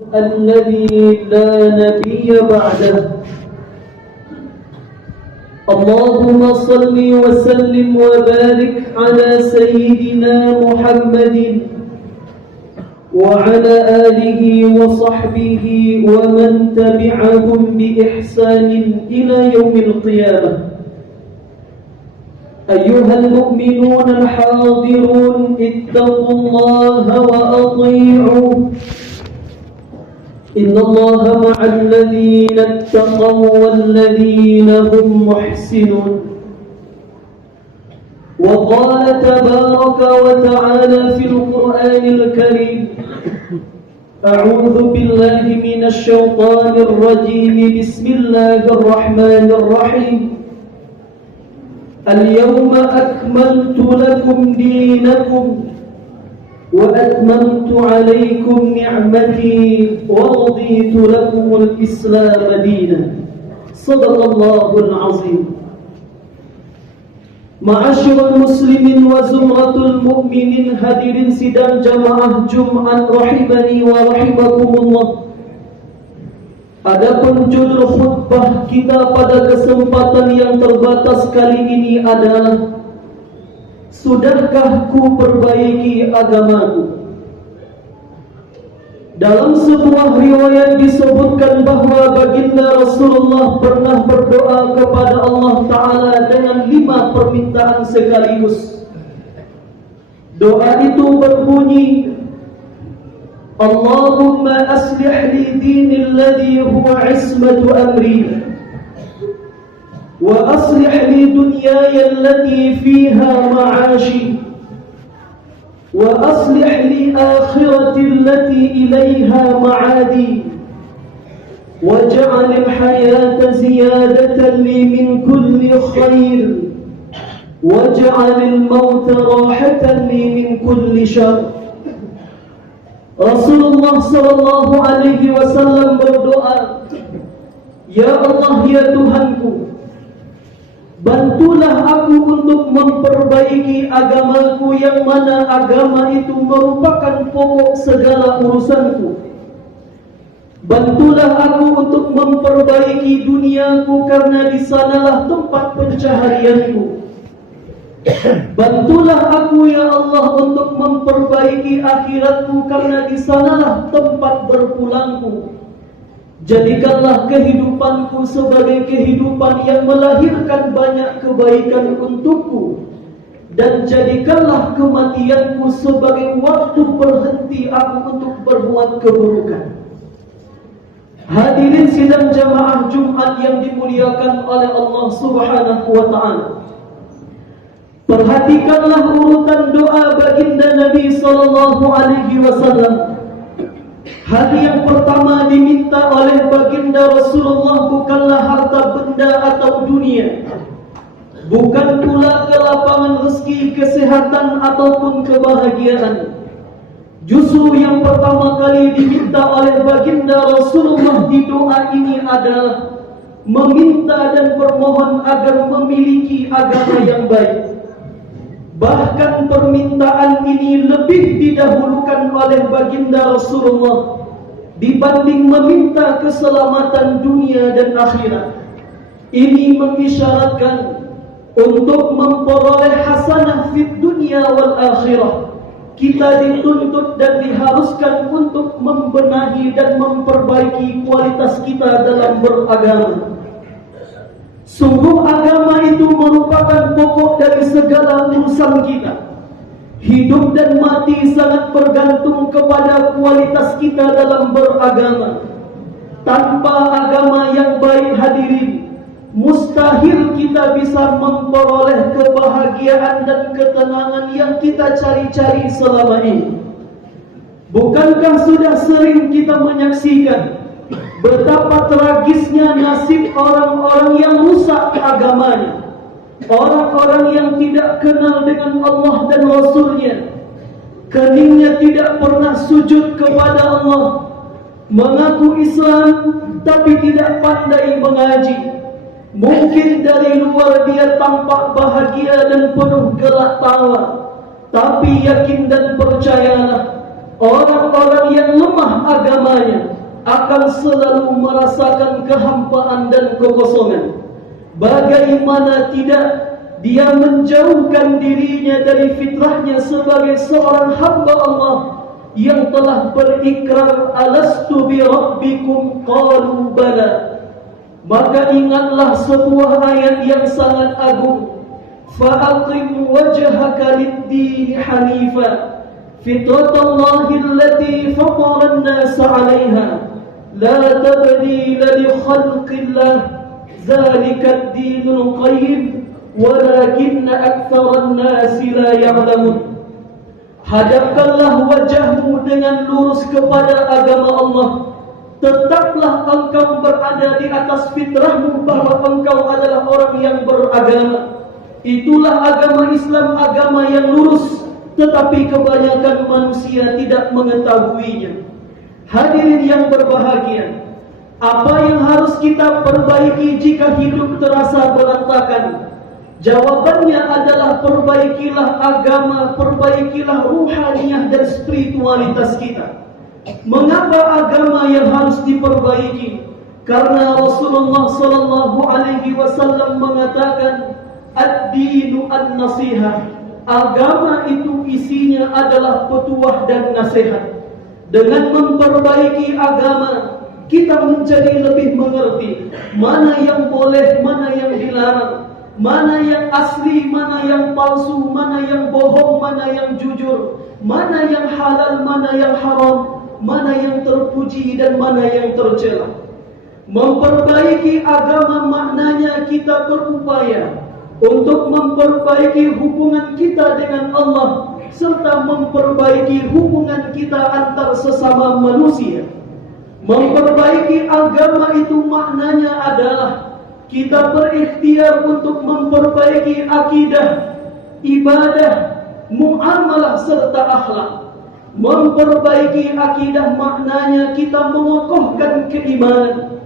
الذي لا نبي بعده. اللهم صل وسلم وبارك على سيدنا محمد وعلى آله وصحبه ومن تبعهم بإحسان إلى يوم القيامة. أيها المؤمنون الحاضرون، اتقوا الله وأطيعوه. إن الله مع الذين اتقوا والذين هم محسنون. وقال تبارك وتعالى في القرآن الكريم: أعوذ بالله من الشيطان الرجيم، بسم الله الرحمن الرحيم. اليوم أكملت لكم دينكم وأتممت عليكم نعمتي ورضيت لكم الإسلام دينا. صدق الله العظيم. Ma'asyiral muslimin wa zumratul mu'minin, hadirin sidang jamaah Jumat rahimani wa rahimakumullah. Adapun judul khutbah kita pada kesempatan yang terbatas kali ini adalah: sudahkah ku perbaiki agamaku? Dalam sebuah riwayat disebutkan bahawa baginda Rasulullah pernah berdoa kepada Allah Ta'ala dengan 5 permintaan sekaligus. Doa itu berbunyi: Allahumma aslih li dini alladhi huwa ismatu amri, wa aslih li dunyaya allati fiha ma'ashi, wa aslih li akhirati allati ilayha ma'adi, waj'al al-hayata ziyadatan li min kulli khair, waj'al al-mauta rahatan li min kulli syarr. Rasulullah sallallahu alaihi wasallam berdoa: Ya Allah, ya Tuhanku, bantulah aku untuk memperbaiki agamaku, yang mana agama itu merupakan pokok segala urusanku. Bantulah aku untuk memperbaiki duniaku, karena di sanalah tempat pencaharianku. Bantulah aku ya Allah untuk memperbaiki akhiratku, karena di sanalah tempat berpulangku. Jadikanlah kehidupanku sebagai kehidupan yang melahirkan banyak kebaikan untukku, dan jadikanlah kematianku sebagai waktu berhenti aku untuk berbuat keburukan. Hadirin sidang jamaah Jumat yang dimuliakan oleh Allah Subhanahu wa Ta'ala, perhatikanlah urutan doa baginda Nabi sallallahu alaihi wasallam. Hal yang pertama diminta oleh baginda Rasulullah bukanlah harta benda atau dunia, bukan pula kelapangan rezeki, kesehatan ataupun kebahagiaan. Justru yang pertama kali diminta oleh baginda Rasulullah di doa ini adalah meminta dan bermohon agar memiliki agama yang baik. Bahkan permintaan ini lebih didahulukan oleh baginda Rasulullah dibanding meminta keselamatan dunia dan akhirat. Ini mengisyaratkan untuk memperoleh hasanah fid dunia wal akhirah, kita dituntut dan diharuskan untuk membenahi dan memperbaiki kualitas kita dalam beragama. Sungguh agama itu merupakan pokok dari segala urusan kita. Hidup dan mati sangat bergantung kepada kualitas kita dalam beragama. Tanpa agama yang baik, hadirin, mustahil kita bisa memperoleh kebahagiaan dan ketenangan yang kita cari-cari selama ini. Bukankah sudah sering kita menyaksikan betapa tragisnya nasib orang-orang yang rusak agamanya, orang-orang yang tidak kenal dengan Allah dan Rasulnya, keningnya tidak pernah sujud kepada Allah, mengaku Islam tapi tidak pandai mengaji. Mungkin dari luar dia tampak bahagia dan penuh gelak tawa, tapi yakin dan percayalah, orang-orang yang lemah agamanya, akan selalu merasakan kehampaan dan kekosongan. Bagaimana tidak, dia menjauhkan dirinya dari fitrahnya sebagai seorang hamba Allah yang telah berikrar, alastu bi rabbikum qalu bala. Maka ingatlah sebuah ayat yang sangat agung, fa'aqim wajhaka lid-din hanifa fitratallahi allati fatara an-nasa 'alayha la tabdila li khalqillah dzalika ad-dinul qayyim walakinna aktsaran nasi la ya'lamun. Hadapkanlah wajahmu dengan lurus kepada agama Allah. Tetaplah engkau berada di atas fitrahmu bahwa engkau adalah orang yang beragama. Itulah agama Islam, agama yang lurus, tetapi kebanyakan manusia tidak mengetahuinya. Hadirin yang berbahagia, apa yang harus kita perbaiki jika hidup terasa berantakan? Jawabannya adalah perbaikilah agama, perbaikilah ruhaniyah dan spiritualitas kita. Mengapa agama yang harus diperbaiki? Karena Rasulullah sallallahu alaihi wasallam mengatakan, ad-dinu an-nasihah. Agama itu isinya adalah petuah dan nasihat. Dengan memperbaiki agama, kita menjadi lebih mengerti mana yang boleh, mana yang dilarang, mana yang asli, mana yang palsu, mana yang bohong, mana yang jujur, mana yang halal, mana yang haram, mana yang terpuji dan mana yang tercela. Memperbaiki agama maknanya kita berupaya untuk memperbaiki hubungan kita dengan Allah serta memperbaiki hubungan kita antar sesama manusia. Memperbaiki agama itu maknanya adalah kita berikhtiar untuk memperbaiki akidah, ibadah, muamalah serta akhlak. Memperbaiki akidah maknanya kita mengokohkan keimanan.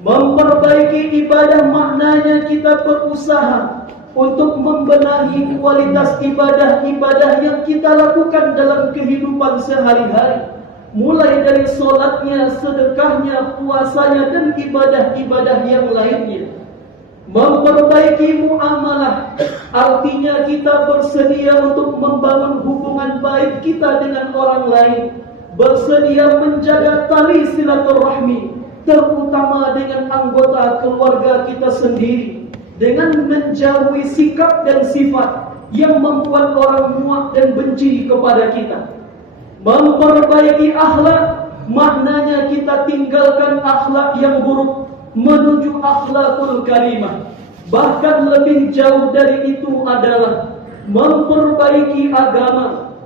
Memperbaiki ibadah maknanya kita berusaha untuk membenahi kualitas ibadah-ibadah yang kita lakukan dalam kehidupan sehari-hari, mulai dari solatnya, sedekahnya, puasanya, dan ibadah-ibadah yang lainnya. Memperbaiki muamalah artinya kita bersedia untuk membangun hubungan baik kita dengan orang lain, bersedia menjaga tali silaturahmi, terutama dengan anggota keluarga kita sendiri, dengan menjauhi sikap dan sifat yang membuat orang muak dan benci kepada kita. Memperbaiki akhlak maknanya kita tinggalkan akhlak yang buruk menuju akhlakul karimah. Bahkan lebih jauh dari itu adalah memperbaiki agama.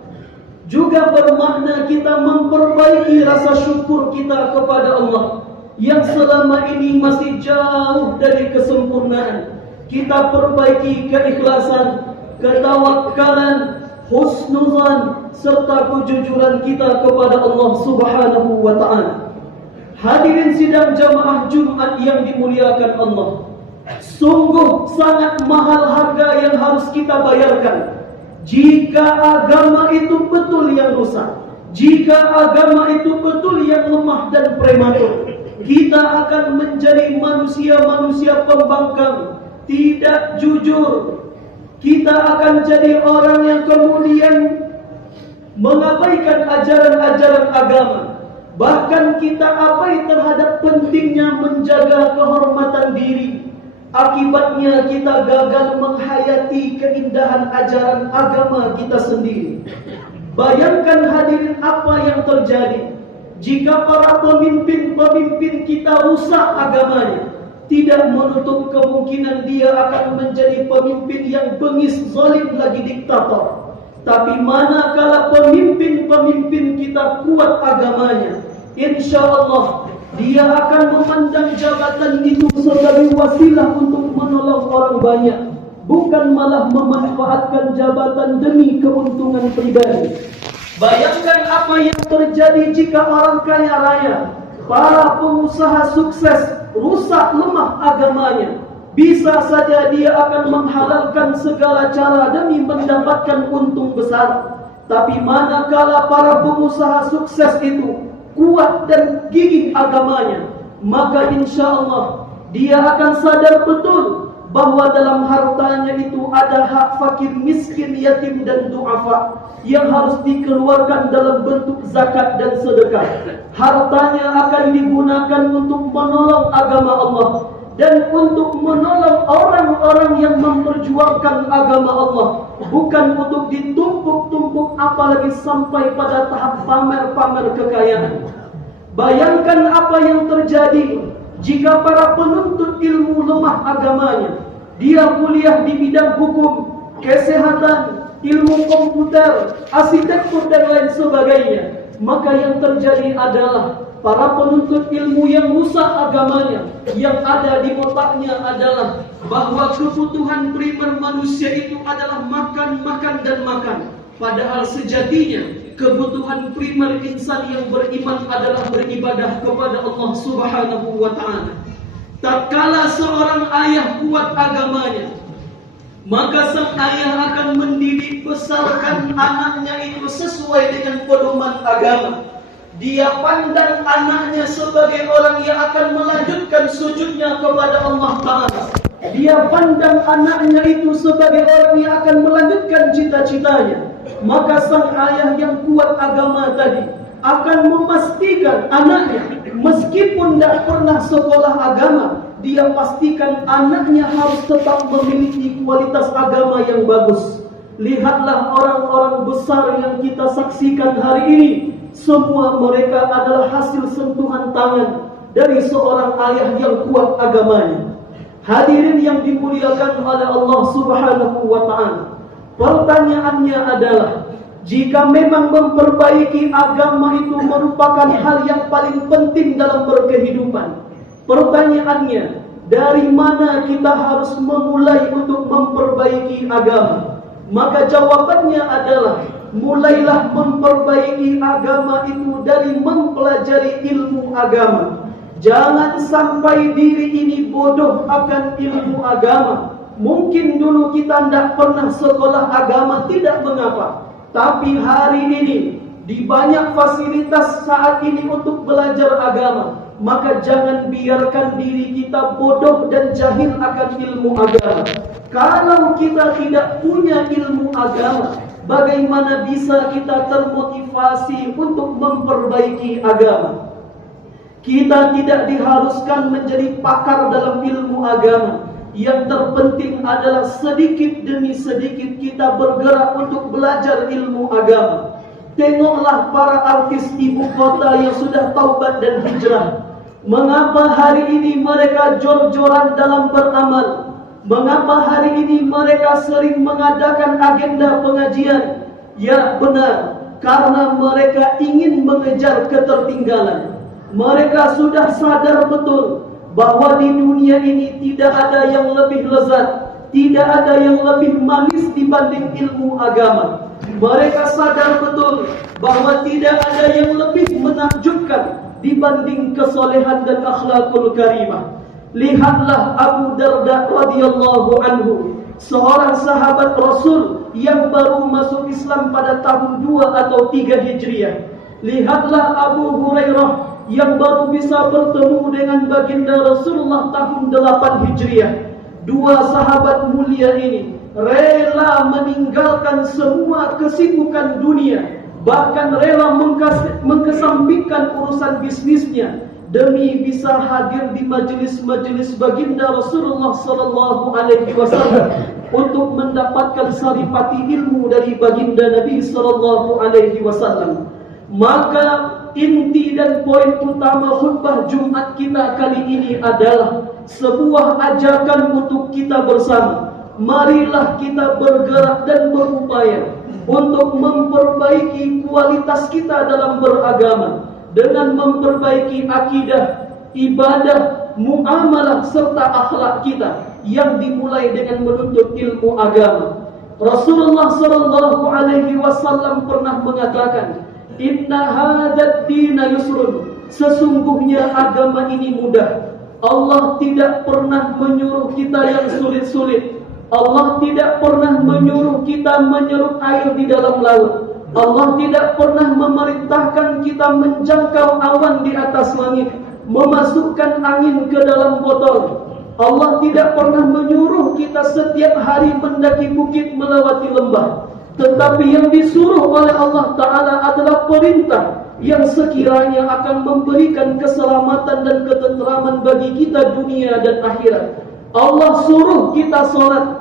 Juga bermakna kita memperbaiki rasa syukur kita kepada Allah yang selama ini masih jauh dari kesempurnaan. Kita perbaiki keikhlasan, ketawakkalan, husnuzan serta kejujuran kita kepada Allah Subhanahu wa ta'ala. Hadirin sidang jamaah Jumat yang dimuliakan Allah, sungguh sangat mahal harga yang harus kita bayarkan jika agama itu betul yang rusak, jika agama itu betul yang lemah dan prematur. Kita akan menjadi manusia-manusia pembangkang, tidak jujur. Kita akan jadi orang yang kemudian mengabaikan ajaran-ajaran agama. Bahkan kita abai terhadap pentingnya menjaga kehormatan diri. Akibatnya kita gagal menghayati keindahan ajaran agama kita sendiri. Bayangkan hadirin apa yang terjadi jika para pemimpin-pemimpin kita rusak agamanya. Tidak menutup kemungkinan dia akan menjadi pemimpin yang bengis, zalim, lagi diktator. Tapi manakala pemimpin-pemimpin kita kuat agamanya, insya Allah dia akan memandang jabatan itu sebagai wasilah untuk menolong orang banyak, bukan malah memanfaatkan jabatan demi keuntungan pribadi. Bayangkan apa yang terjadi jika orang kaya raya, para pengusaha sukses rusak lemah agamanya. Bisa saja dia akan menghalalkan segala cara demi mendapatkan untung besar. Tapi manakala para pengusaha sukses itu kuat dan gigih agamanya, maka insya Allah dia akan sadar betul bahwa dalam hartanya itu ada hak fakir, miskin, yatim dan du'afa yang harus dikeluarkan dalam bentuk zakat dan sedekah. Hartanya akan digunakan untuk menolong agama Allah dan untuk menolong orang-orang yang memperjuangkan agama Allah, bukan untuk ditumpuk-tumpuk apalagi sampai pada tahap pamer-pamer kekayaan. Bayangkan apa yang terjadi jika para penuntut ilmu lemah agamanya. Dia kuliah di bidang hukum, kesehatan, ilmu komputer, arsitektur dan lain sebagainya. Maka yang terjadi adalah para penuntut ilmu yang rusak agamanya, yang ada di otaknya adalah bahwa kebutuhan primer manusia itu adalah makan, makan dan makan. Padahal sejatinya kebutuhan primer insan yang beriman adalah beribadah kepada Allah Subhanahu wa ta'ala. Tatkala seorang ayah kuat agamanya, maka sang ayah akan mendidik besarkan anaknya itu sesuai dengan pedoman agama. Dia pandang anaknya sebagai orang yang akan melanjutkan sujudnya kepada Allah Ta'ala. Dia pandang anaknya itu sebagai orang yang akan melanjutkan cita-citanya. Maka sang ayah yang kuat agama tadi akan memastikan anaknya, meskipun tidak pernah sekolah agama, dia pastikan anaknya harus tetap memiliki kualitas agama yang bagus. Lihatlah orang-orang besar yang kita saksikan hari ini, semua mereka adalah hasil sentuhan tangan dari seorang ayah yang kuat agamanya. Hadirin yang dimuliakan oleh Allah Subhanahu wa ta'ala, pertanyaannya adalah, jika memang memperbaiki agama itu merupakan hal yang paling penting dalam berkehidupan, pertanyaannya, dari mana kita harus memulai untuk memperbaiki agama? Maka jawabannya adalah, mulailah memperbaiki agama itu dari mempelajari ilmu agama. Jangan sampai diri ini bodoh akan ilmu agama. Mungkin dulu kita tidak pernah sekolah agama, tidak mengapa. Tapi hari ini di banyak fasilitas saat ini untuk belajar agama, maka jangan biarkan diri kita bodoh dan jahil akan ilmu agama. Kalau kita tidak punya ilmu agama, bagaimana bisa kita termotivasi untuk memperbaiki agama? Kita tidak diharuskan menjadi pakar dalam ilmu agama. Yang terpenting adalah sedikit demi sedikit kita bergerak untuk belajar ilmu agama. Tengoklah para artis ibu kota yang sudah taubat dan hijrah. Mengapa hari ini mereka jor-joran dalam beramal? Mengapa hari ini mereka sering mengadakan agenda pengajian? Ya benar, karena mereka ingin mengejar ketertinggalan. Mereka sudah sadar betul bahwa di dunia ini tidak ada yang lebih lezat, tidak ada yang lebih manis dibanding ilmu agama. Mereka sadar betul bahwa tidak ada yang lebih menakjubkan dibanding kesolehan dan akhlakul karimah. Lihatlah Abu Darda radhiyallahu anhu, seorang sahabat Rasul yang baru masuk Islam pada tahun 2 atau 3 Hijriah. Lihatlah Abu Hurairah yang baru bisa bertemu dengan baginda Rasulullah tahun 8 Hijriah. Dua sahabat mulia ini rela meninggalkan semua kesibukan dunia, bahkan rela mengkesampingkan urusan bisnisnya demi bisa hadir di majelis-majelis baginda Rasulullah sallallahu alaihi wasallam untuk mendapatkan saripati ilmu dari baginda Nabi sallallahu alaihi wasallam. Maka inti dan poin utama khutbah Jumat kita kali ini adalah sebuah ajakan untuk kita bersama. Marilah kita bergerak dan berupaya untuk memperbaiki kualitas kita dalam beragama dengan memperbaiki akidah, ibadah, muamalah serta akhlak kita yang dimulai dengan menuntut ilmu agama. Rasulullah sallallahu alaihi wasallam pernah mengatakan, "Inna hadzal dina yusrun." Sesungguhnya agama ini mudah. Allah tidak pernah menyuruh kita yang sulit-sulit. Allah tidak pernah menyuruh kita menyerut air di dalam laut. Allah tidak pernah memerintahkan kita menjangkau awan di atas langit, memasukkan angin ke dalam botol. Allah tidak pernah menyuruh kita setiap hari mendaki bukit, melewati lembah. Tetapi yang disuruh oleh Allah Ta'ala adalah perintah yang sekiranya akan memberikan keselamatan dan ketenteraman bagi kita dunia dan akhirat. Allah suruh kita sholat,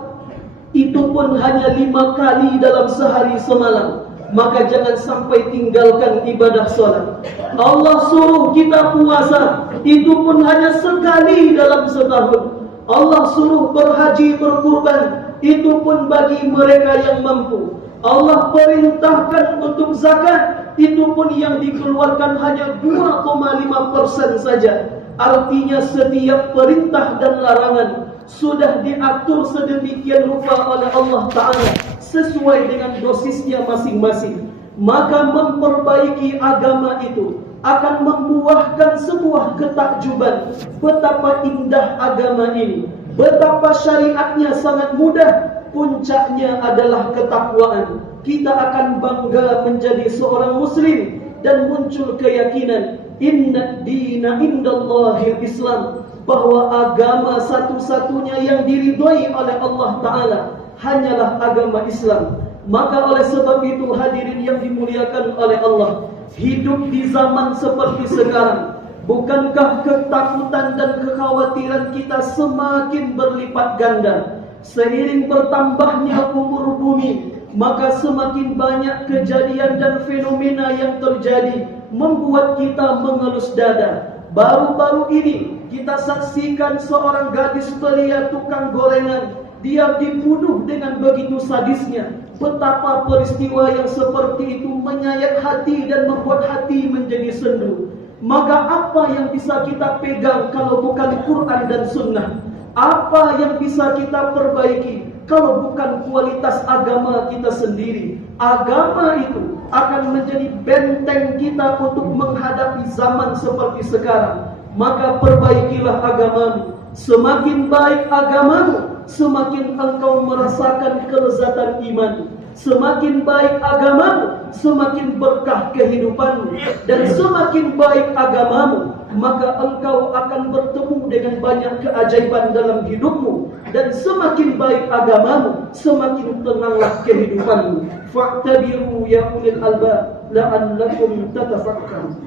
itu pun hanya 5 kali dalam sehari semalam. Maka jangan sampai tinggalkan ibadah sholat. Allah suruh kita puasa, itu pun hanya sekali dalam setahun. Allah suruh berhaji, berkurban, itu pun bagi mereka yang mampu. Allah perintahkan untuk zakat, itu pun yang dikeluarkan hanya 2,5% saja. Artinya setiap perintah dan larangan sudah diatur sedemikian rupa oleh Allah Ta'ala sesuai dengan dosisnya masing-masing. Maka memperbaiki agama itu akan membuahkan sebuah ketakjuban. Betapa indah agama ini, betapa syariatnya sangat mudah. Puncaknya adalah ketakwaan. Kita akan bangga menjadi seorang muslim dan muncul keyakinan inna dina indallahil Islam, bahwa agama satu-satunya yang diridhai oleh Allah Ta'ala hanyalah agama Islam. Maka oleh sebab itu hadirin yang dimuliakan oleh Allah, hidup di zaman seperti sekarang, bukankah ketakutan dan kekhawatiran kita semakin berlipat ganda? Seiring bertambahnya umur bumi, maka semakin banyak kejadian dan fenomena yang terjadi membuat kita mengelus dada. Baru-baru ini kita saksikan seorang gadis belia tukang gorengan, dia dibunuh dengan begitu sadisnya. Betapa peristiwa yang seperti itu menyayat hati dan membuat hati menjadi sendu. Maka apa yang bisa kita pegang kalau bukan Quran dan Sunnah? Apa yang bisa kita perbaiki kalau bukan kualitas agama kita sendiri? Agama itu akan menjadi benteng kita untuk menghadapi zaman seperti sekarang. Maka perbaikilah agamamu. Semakin baik agamamu, semakin engkau merasakan kelezatan iman. Semakin baik agamamu, semakin berkah kehidupanmu. Dan semakin baik agamamu, maka engkau akan bertemu dengan banyak keajaiban dalam hidupmu. Dan semakin baik agamamu, semakin tenanglah kehidupanmu. Fa'tabiru ya ulil albab la'allakum tatafakkarun.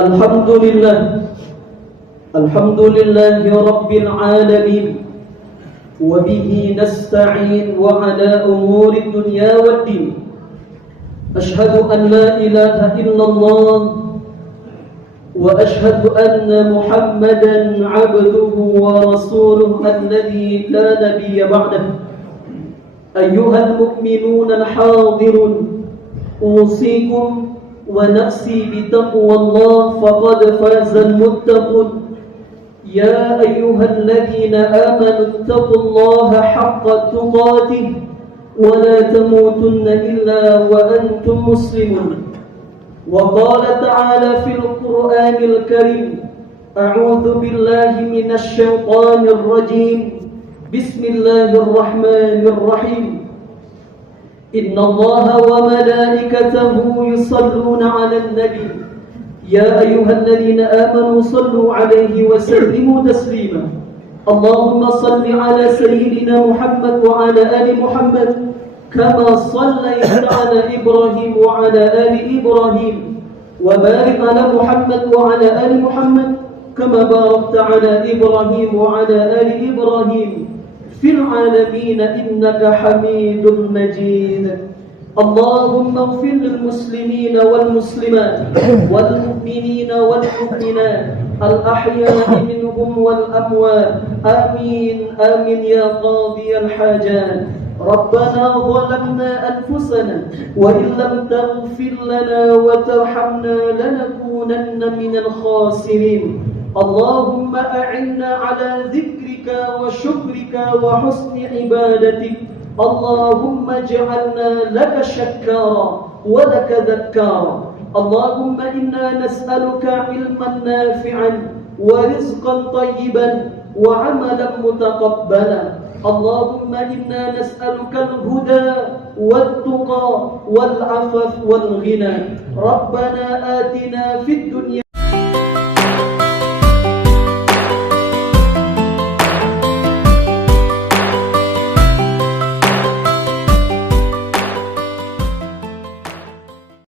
Alhamdulillah, alhamdulillahi rabbil alamin, wa bihi nasta'in wa ala umuri dunya waddin. Ashhadu an la ilaha illallah wa ashhadu anna Muhammadan abduhu wa rasuluhu alladhi la nabiyya ba'dahu. Ayyuhal mu'minuna al-hadirun, usikum ونفسي بتقوى الله فقد فاز المتقون. يا أيها الذين آمنوا اتقوا الله حق تقاته ولا تموتن إلا وأنتم مسلمون. وقال تعالى في القرآن الكريم: أعوذ بالله من الشيطان الرجيم، بسم الله الرحمن الرحيم. إن الله وملائكته يصلون على النبي يا أيها الذين آمنوا صلوا عليه وسلموا تسليما. اللهم صل على سيدنا محمد وعلى آل محمد كما صليت على إبراهيم وعلى آل إبراهيم، وبارك على محمد وعلى آل محمد كما باركت على إبراهيم وعلى آل إبراهيم في العالمين إنك حميد مجيد. اللهم اغفر للمسلمين والمسلمات والمؤمنين والمؤمنات الأحياء منهم والأموات. آمين آمين يا قاضي الحاجات. ربنا ظلمنا أنفسنا وإن لم تغفر لنا وترحمنا لنكونن من الخاسرين. اللهم أعنا على ذكرك وشكرك وحسن عبادتك. اللهم اجعلنا لك شكارا ولك ذكارا. اللهم إنا نسألك علما نافعا ورزقا طيبا وعملا متقبلا. اللهم إنا نسألك الهدى والتقى والعفاف والغنى. ربنا آتنا في الدنيا